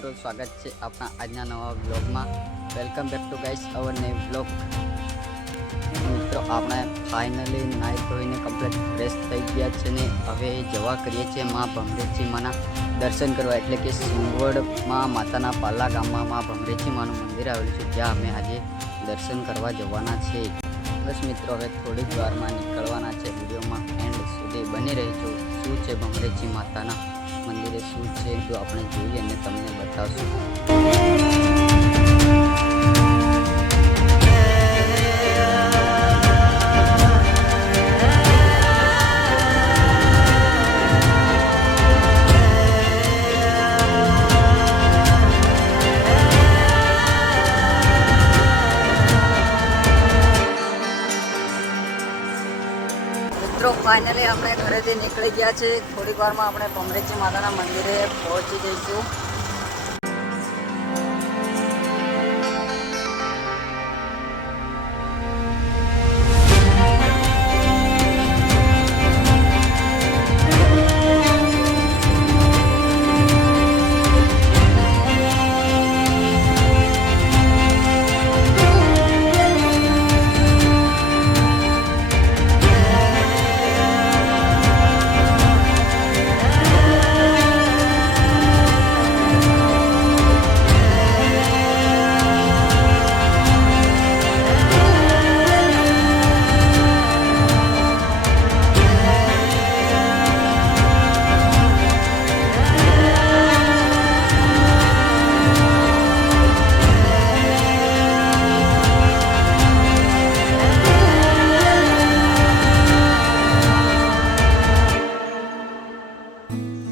મિત્રો, સ્વાગત છે આપણા આજના નવા બ્લોગમાં. Welcome back to guys our new blog. મિત્રો, આપણે ફાઇનલી નાહી ધોઈને કમ્પ્લીટ ફ્રેશ થઈ ગયા છે ને હવે જવા કરીએ છીએ મા ભમરેચી માના દર્શન કરવા. એટલે કે સિંગવડમાં માતાના પાલા ગામમાં મા ભમરેચી માનું મંદિર આવેલું છે, ત્યાં અમે આજે દર્શન કરવા જવાના છે. બસ મિત્રો, હવે થોડીક વારમાં નીકળવાના છે. વિડીયોમાં એન્ડ સુધી બની રહીશું. શું છે ભમરેચી માતાના મંદિરે શું છે તો આપણે જોઈએ અને તમને બતાવશું. મિત્રો, ફાઇનલી આપણે ઘરેથી નીકળી ગયા છે. થોડીક વારમાં આપણે ભમરેચી માતાના મંદિરે પહોંચી જઈશું.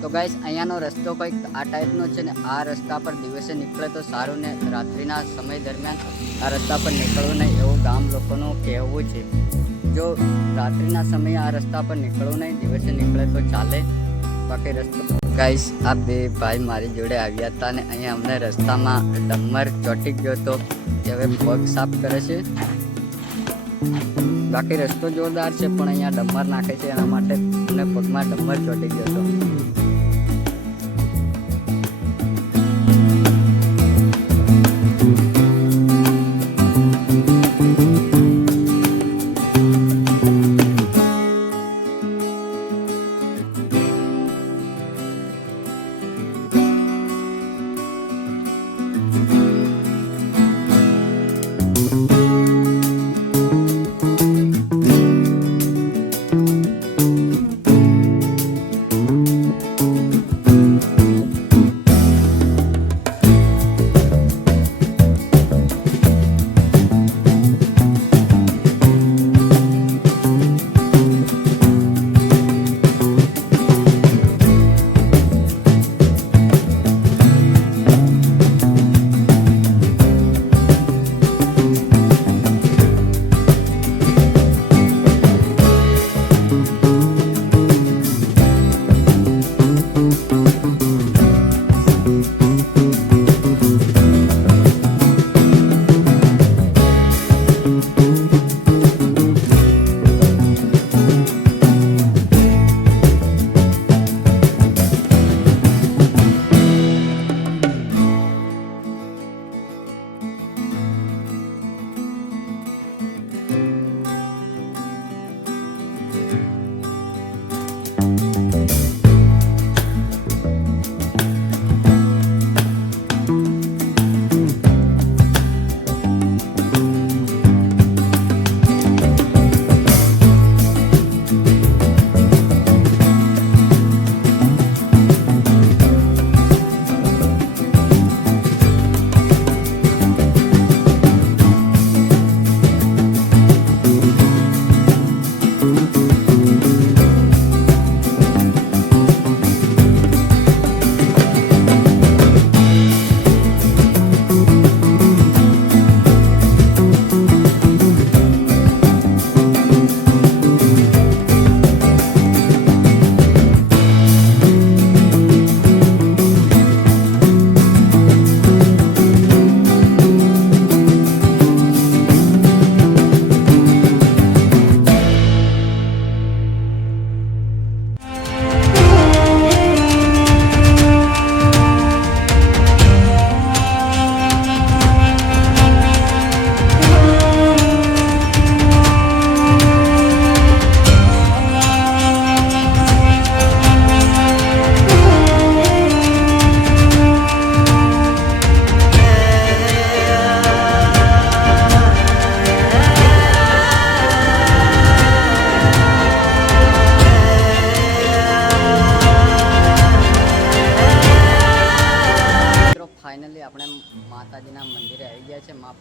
તો ગાઈસ, અહીંયાનો રસ્તો કંઈક આ ટાઈપનો છે ને આ રસ્તા પર દિવસે નીકળે તો સારું ને રાત્રિના સમય દરમિયાન આ રસ્તા પર નીકળવું નહીં એવું ગામ લોકોનું કહેવું છે. જો રાત્રિના સમયે આ રસ્તા પર નીકળવું નહીં, દિવસે નીકળે તો ચાલે. બાકી રસ્તો ગાઈસ, આ બે ભાઈ મારી જોડે આવ્યા હતા ને અહીંયા અમને રસ્તામાં ડમર ચોંટી ગયો તો હવે પગ સાફ કરે છે. બાકી રસ્તો જોરદાર છે પણ અહીંયા ડમર નાખે છે, એના માટે અમને પગમાં ડમર ચોંટી ગયો હતો.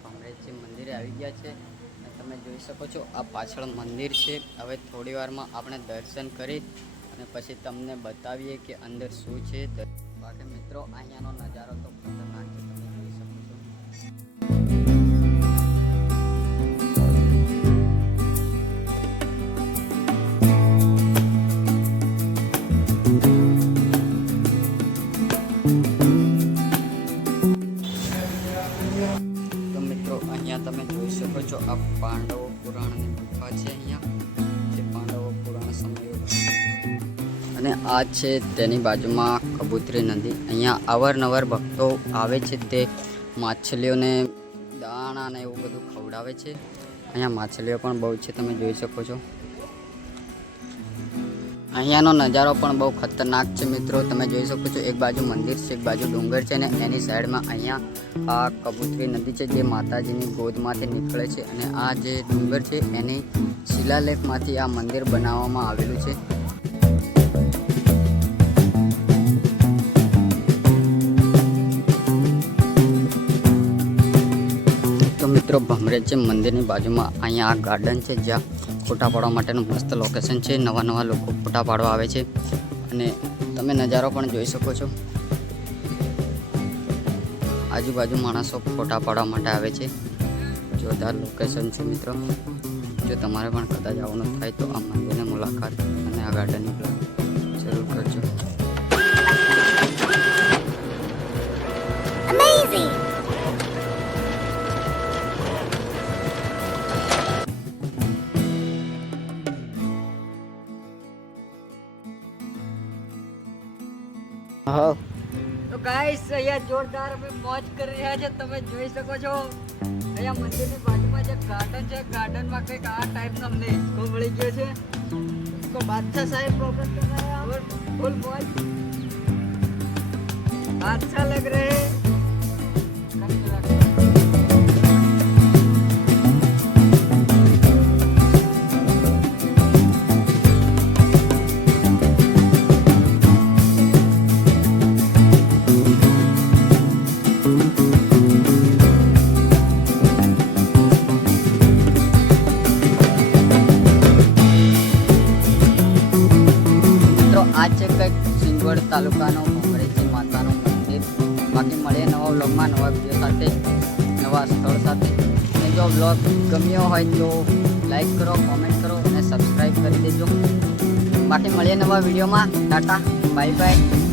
ભમરેજી મંદિરે આવી ગયા છે અને તમે જોઈ શકો છો આ પાછળ મંદિર છે. હવે થોડી વારમાં આપણે દર્શન કરી અને પછી તમને બતાવીએ કે અંદર શું છે. બાકી મિત્રો અહીંયાનો નજારો તો ખતરનાક છે, તમે જોઈ શકો છો. તો મિત્રો અહીંયા તમે જોઈ શકો છો આ પાંડવો પુરાણની ગુફા છે. અહીંયા જે પાંડવો પુરાણ સમય અને આ છે તેની બાજુમાં કબૂતરી નદી. અહીંયા અવારનવાર ભક્તો આવે છે, તે માછલીઓને દાણા ને એવું બધું ખવડાવે છે. અહીંયા માછલીઓ પણ બહુ છે, તમે જોઈ શકો છો. અહીંયાનો નજારો પણ બહુ ખતરનાક છે મિત્રો, તમે જોઈ શકો છો. એક બાજુ મંદિર છે, એક બાજુ ડુંગર છે અને એની સાઈડમાં અહીંયા આ કબૂતરી નદી છે જે માતાજીની ગોદમાંથી નીકળે છે. અને આ જે ડુંગર છે એની શિલાલેખમાંથી આ મંદિર બનાવવામાં આવેલું છે. તો મિત્રો ભમરેજી મંદિરની બાજુમાં અહીંયા આ ગાર્ડન છે જ્યાં ફોટા પાડવા માટેનું મસ્ત લોકેશન છે. નવા નવા લોકો ફોટા પાડવા આવે છે અને તમે નજારો પણ જોઈ શકો છો. આજુબાજુ માણસો ફોટા પાડવા માટે આવે છે. જોરદાર લોકેશન છે મિત્રો. જો તમારે પણ કદાચ આવવાનું થાય તો આ મંદિરની મુલાકાત અને આ ગાર્ડનની જરૂર કરજો. તો ગાઈસ અહીંયા જોરદાર અમે મોજ કરી રહ્યા છે, તમે જોઈ શકો છો. અહીંયા મંદિરની બાજુમાં જે ગાર્ડન છે, ગાર્ડનમાં કંઈક આ ટાઈપનો અમને હિસ્સો મળી ગયો છે. તો બાદશાહ સાહેબ પ્રોગ્રામ કર રહે हैं और फुल मौज अच्छा लग रहे हैं. આ છે કંઈક સિંગવડ તાલુકાનો ભમરેજી માતાનું મંદિર. બાકી મળીએ નવા વ્લોગમાં નવા વિડીયો સાથે, નવા સ્થળ સાથે. અને જો વ્લોગ ગમ્યો હોય તો લાઈક કરો, કોમેન્ટ કરો અને સબસ્ક્રાઈબ કરી દેજો. બાકી મળીએ નવા વિડીયોમાં. Tata, bye bye.